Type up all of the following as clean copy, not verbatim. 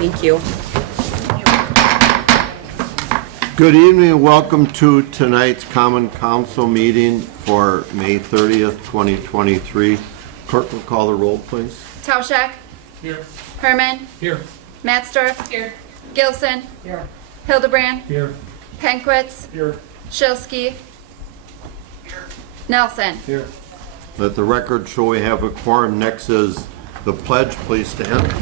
Thank you. Good evening and welcome to tonight's Common Council meeting for May 30th, 2023. Clerk will call the roll, please. Tauschak. Here. Herman. Here. Mattsdorf. Here. Gilson. Here. Hildebrand. Here. Penkwitz. Here. Shilsky. Nelson. Here. Let the record show we have a quorum. Next is the pledge. Please stand.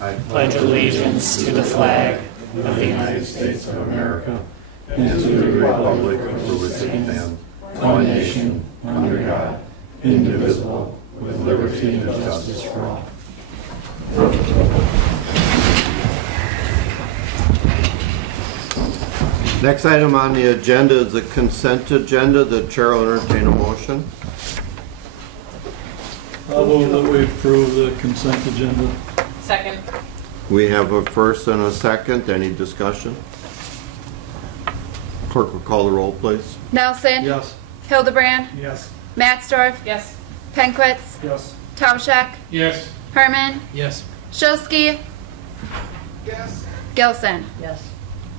I pledge allegiance to the flag of the United States of America and to the republic for which it stands, one nation, under God, indivisible, with liberty and justice for all. Next item on the agenda is the consent agenda. The chair will entertain a motion. I'll move that we approve the consent agenda. Second. We have a first and a second. Any discussion? Clerk will call the roll, please. Nelson. Yes. Hildebrand. Yes. Mattsdorf. Yes. Penkwitz. Yes. Tauschak. Yes. Herman. Yes. Shilsky. Yes. Gilson. Yes.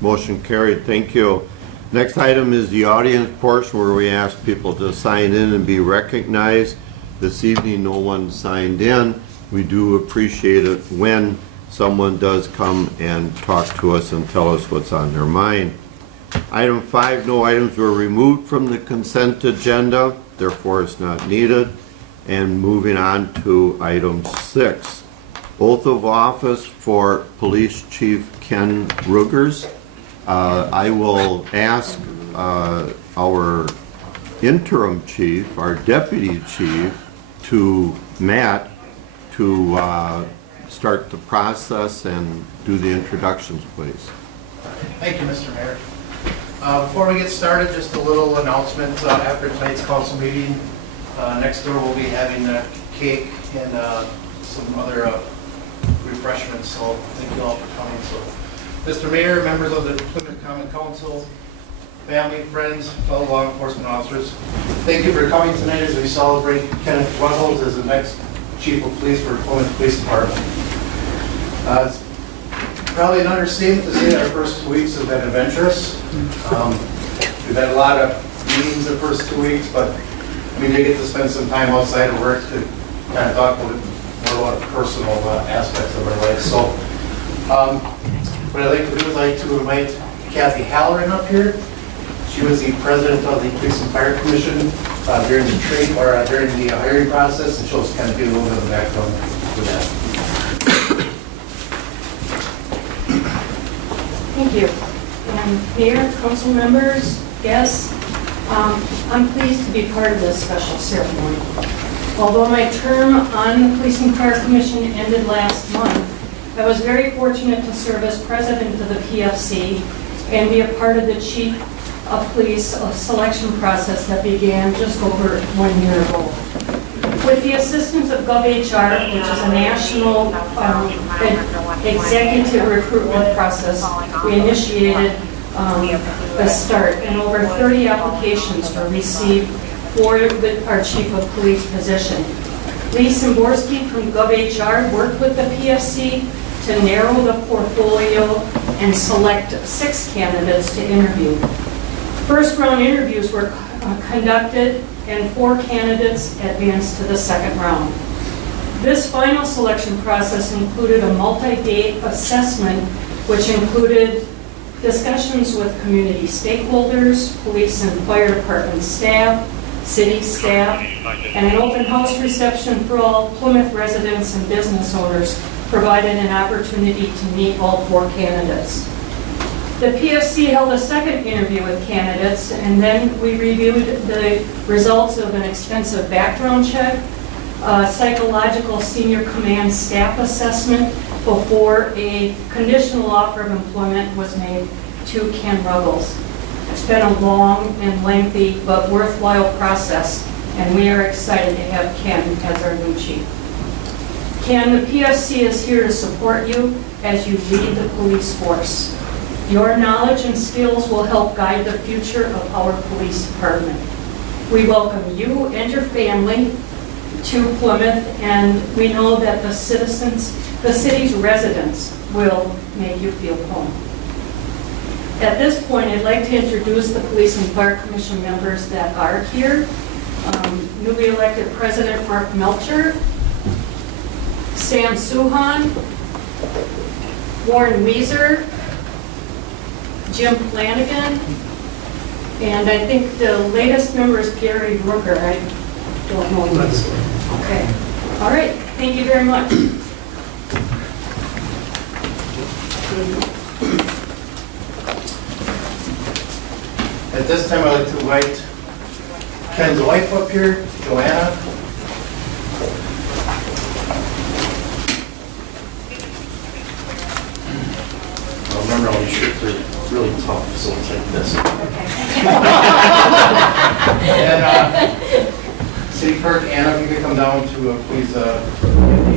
Motion carried. Thank you. Next item is the audience portion where we ask people to sign in and be recognized. This evening, no one signed in. We do appreciate it when someone does come and talk to us and tell us what's on their mind. Item 5, no items were removed from the consent agenda, therefore it's not needed. And moving on to item 6, oath of office for Police Chief Ken Rugers. I will ask our interim chief, our deputy chief, Matt, to start the process and do the introductions, please. Thank you, Mr. Mayor. Before we get started, just a little announcement after tonight's council meeting. Next door we'll be having cake and some other refreshments, so thank you all for coming. So, Mr. Mayor, members of the Plymouth Common Council, family, friends, fellow law enforcement officers, thank you for coming tonight as we celebrate Kenneth Ruggles as the next Chief of Police for Plymouth Police Department. It's probably an understatement to say that our first 2 weeks have been adventurous. We've had a lot of meetings the first 2 weeks, but we did get to spend some time outside of work to kind of talk a little bit more about personal aspects of our life. So what I'd like to do is I'd like to invite Kathy Halloran up here. She was the president of the Police and Fire Commission during the hiring process, and she'll just kind of give a little bit of background to that. Thank you. And Mayor, council members, guests, I'm pleased to be part of this special ceremony. Although my term on the Police and Fire Commission ended last month, I was very fortunate to serve as president of the PFC and be a part of the Chief of Police selection process that began just over 1 year ago. With the assistance of GovHR, which is a national executive recruitment process, we initiated the start, and over 30 applications were received for our Chief of Police position. Lee Szymborski from GovHR worked with the PFC to narrow the portfolio and select 6 candidates to interview. First round interviews were conducted and 4 candidates advanced to the second round. This final selection process included a multi-day assessment which included discussions with community stakeholders, police and fire department staff, city staff, and an open house reception for all Plymouth residents and business owners provided an opportunity to meet all 4 candidates. The PFC held a second interview with candidates, and then we reviewed the results of an extensive background check, psychological senior command staff assessment before a conditional offer of employment was made to Ken Ruggles. It's been a long and lengthy but worthwhile process, and we are excited to have Ken as our new chief. Ken, the PFC is here to support you as you lead the police force. Your knowledge and skills will help guide the future of our police department. We welcome you and your family to Plymouth, and we know that the citizens, the city's residents will make you feel home. At this point, I'd like to introduce the Police and Fire Commission members that are here. Newly elected President Mark Melcher, Sam Suhan, Warren Weiser, Jim Flanagan, and I think the latest member is Gary Rooker. I don't know who this is. Okay. All right. Thank you very much. At this time, I'd like to invite Ken's wife up here, Joanna. Remember, all these shirts are really tough, so it's like this. And City Clerk Anna, if you could come down to please give the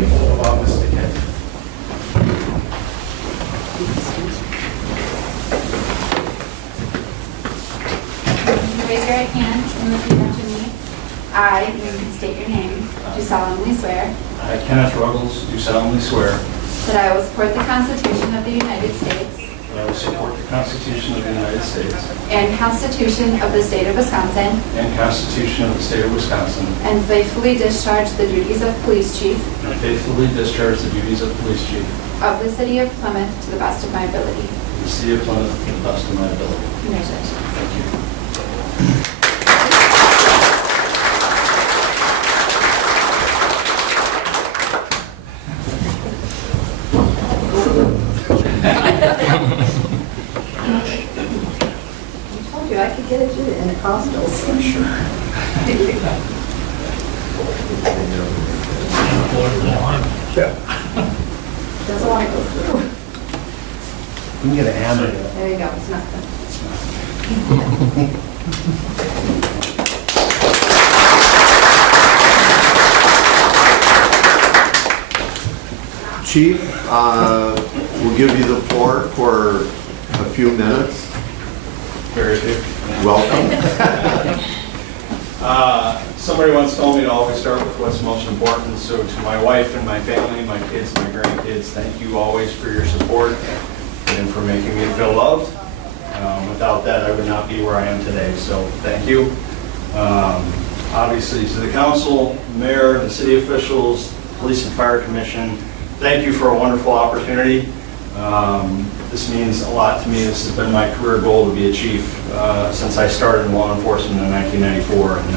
oath of office to Ken. Raise your right hand and repeat after me. I, and you can state your name, do solemnly swear I, Kenneth Ruggles, do solemnly swear that I will support the Constitution of the United States that I will support the Constitution of the United States and Constitution of the State of Wisconsin, and Constitution of the State of Wisconsin, and faithfully discharge the duties of Police Chief and faithfully discharge the duties of Police Chief of the City of Plymouth to the best of my ability. in the City of Plymouth to the best of my ability. Congratulations. Thank you. I told you I could get it through the Pentecostals. Sure. Doesn't want to go through. You can get a hammer. There you go, it's not good. Chief, we'll give you the floor for a few minutes. Very good. Welcome. Somebody once told me to always start with what's most important, so to my wife and my family, my kids, my grandkids, thank you always for your support and for making me feel loved. Without that, I would not be where I am today, so thank you. Obviously, to the council, mayor, the city officials, police and fire commission, thank you for a wonderful opportunity. This means a lot to me. This has been my career goal to be a chief since I started in law enforcement in 1994, and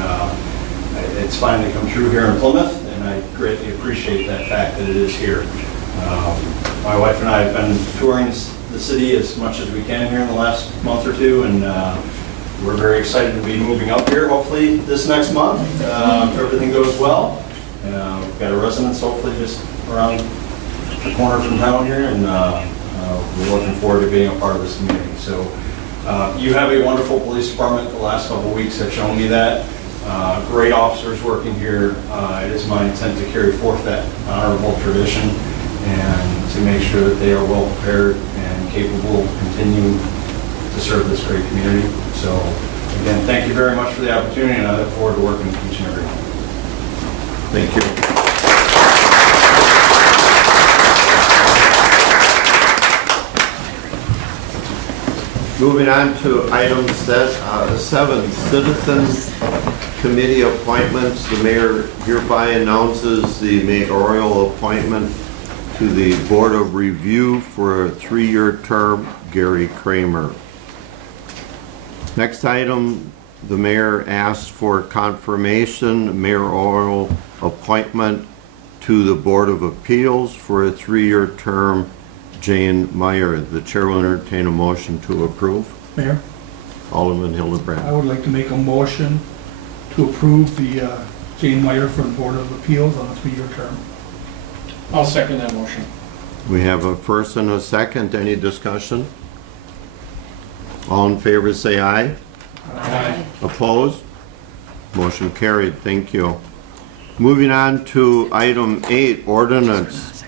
it's finally come true here in Plymouth, and I greatly appreciate that fact that it is here. My wife and I have been touring the city as much as we can here in the last month or two, and we're very excited to be moving up here hopefully this next month, if everything goes well. We've got a residence hopefully just around the corner from town here, and we're looking forward to being a part of this community. So you have a wonderful police department. The last couple of weeks have shown me that. Great officers working here. It is my intent to carry forth that honorable tradition and to make sure that they are well prepared and capable of continuing to serve this great community. So again, thank you very much for the opportunity, and I look forward to working with each and every one. Thank you. Moving on to item 7, Citizens Committee appointments. The mayor hereby announces the mayoral appointment to the Board of Review for a 3-year term, Gary Kramer. Next item, the mayor asks for confirmation mayoral appointment to the Board of Appeals for a 3-year term, Jane Meyer. The chair will entertain a motion to approve. Mayor, Alderman I Hildebrand. would like to make a motion to approve the Jane Meyer for the Board of Appeals on a 3-year term. I'll second that motion. We have a first and a second. Any discussion? All in favor say aye. Aye. Opposed? Motion carried. Thank you. Moving on to item 8, ordinance.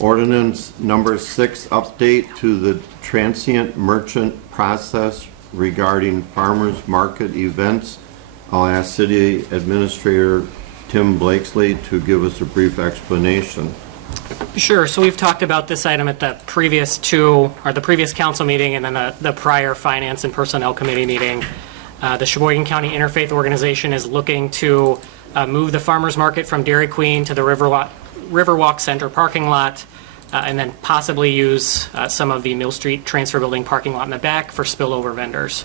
Ordinance number 6, update to the transient merchant process regarding farmers market events. I'll ask City Administrator Tim Blakesley to give us a brief explanation. Sure. So we've talked about this item at the previous council meeting and then the prior Finance and Personnel Committee meeting. The Sheboygan County Interfaith Organization is looking to move the farmers market from Dairy Queen to the Riverwalk Center parking lot, and then possibly use some of the Mill Street Transfer Building parking lot in the back for spillover vendors.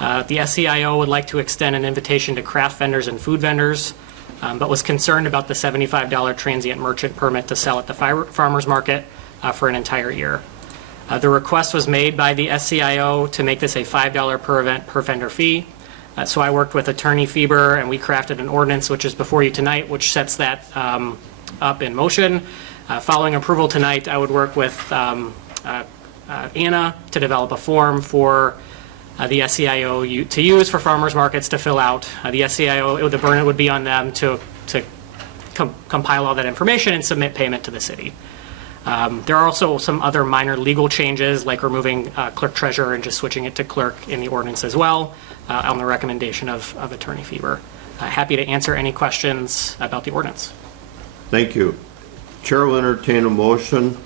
The SEIO would like to extend an invitation to craft vendors and food vendors, but was concerned about the $75 transient merchant permit to sell at the farmers market for an entire year. The request was made by the SCIO to make this a $5 per event per vendor fee. So I worked with Attorney Fieber, and we crafted an ordinance, which is before you tonight, which sets that up in motion. Following approval tonight, I would work with Anna to develop a form for the SCIO to use for farmers markets to fill out. The SCIO, the burden would be on them to compile all that information and submit payment to the city. There are also some other minor legal changes, like removing clerk treasurer and just switching it to clerk in the ordinance as well, on the recommendation of Attorney Fieber. Happy to answer any questions about the ordinance. Thank you. Chair will entertain a motion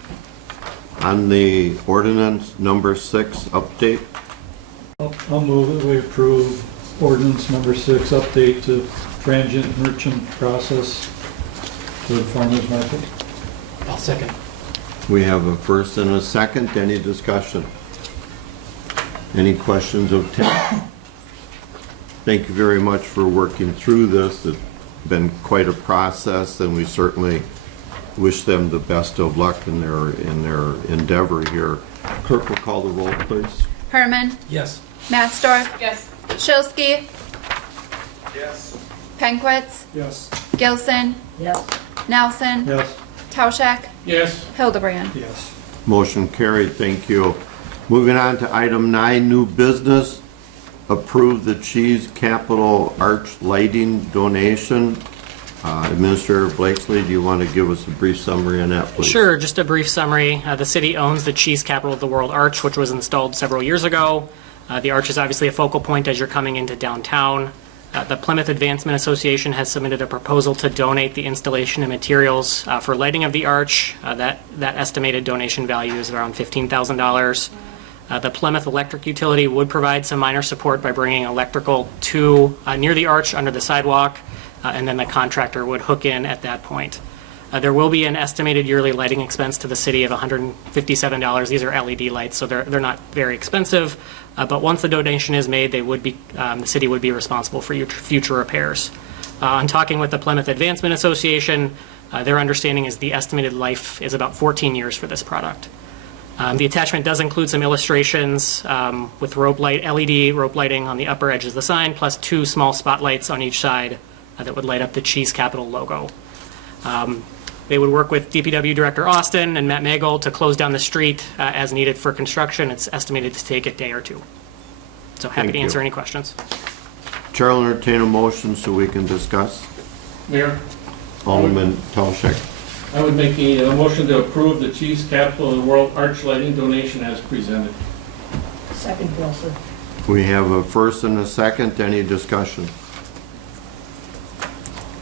on the ordinance number 6 update. I'll move that we approve ordinance number 6, update to transient merchant process to the farmers market. I'll second. We have a first and a second. Any discussion? Any questions of Tim? Thank you very much for working through this. It's been quite a process, and we certainly wish them the best of luck in their endeavor here. Clerk will call the roll, please. Herman. Yes. Matsdorf. Yes. Shilsky. Yes. Penquitz. Yes. Gilson. Yes. Nelson. Yes. Tauschek. Yes. Hildebrand. Yes. Motion carried. Thank you. Moving on to item 9, new business. Approve the Cheese Capital Arch Lighting donation. Administrator Blakesley, do you want to give us a brief summary on that, please? Sure, just a brief summary. The city owns the Cheese Capital of the World Arch, which was installed several years ago. The arch is obviously a focal point as you're coming into downtown. The Plymouth Advancement Association has submitted a proposal to donate the installation and materials for lighting of the arch. That estimated donation value is around $15,000. The Plymouth Electric Utility would provide some minor support by bringing electrical to near the arch under the sidewalk, and then the contractor would hook in at that point. There will be an estimated yearly lighting expense to the city of $157. These are LED lights, so they're not very expensive. But once the donation is made, the city would be responsible for future repairs. On talking with the Plymouth Advancement Association, their understanding is the estimated life is about 14 years for this product. The attachment does include some illustrations with LED rope lighting on the upper edges of the sign, plus 2 small spotlights on each side that would light up the Cheese Capital logo. They would work with DPW Director Austin and Matt Magel to close down the street as needed for construction. It's estimated to take a day or 2. So happy Thank to you. answer any questions. Chair will entertain a motion so we can discuss. Mayor, Alderman Tauschek. I would make a motion to approve the Cheese Capital of the World Arch Lighting donation as presented. Second, Gilson. We have a first and a second. Any discussion?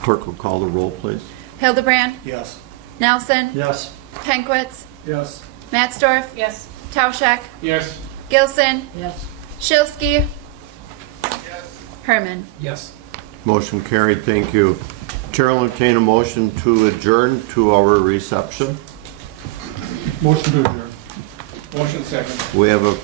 Clerk will call the roll, please. Hildebrand. Yes. Nelson. Yes. Penquitz. Yes. Matsdorf. Yes. Tauschek. Yes. Gilson. Yes. Shilsky. Herman. Yes. Motion carried. Thank you. Chair will entertain a motion to adjourn to our reception. Motion to adjourn. Motion second. We have a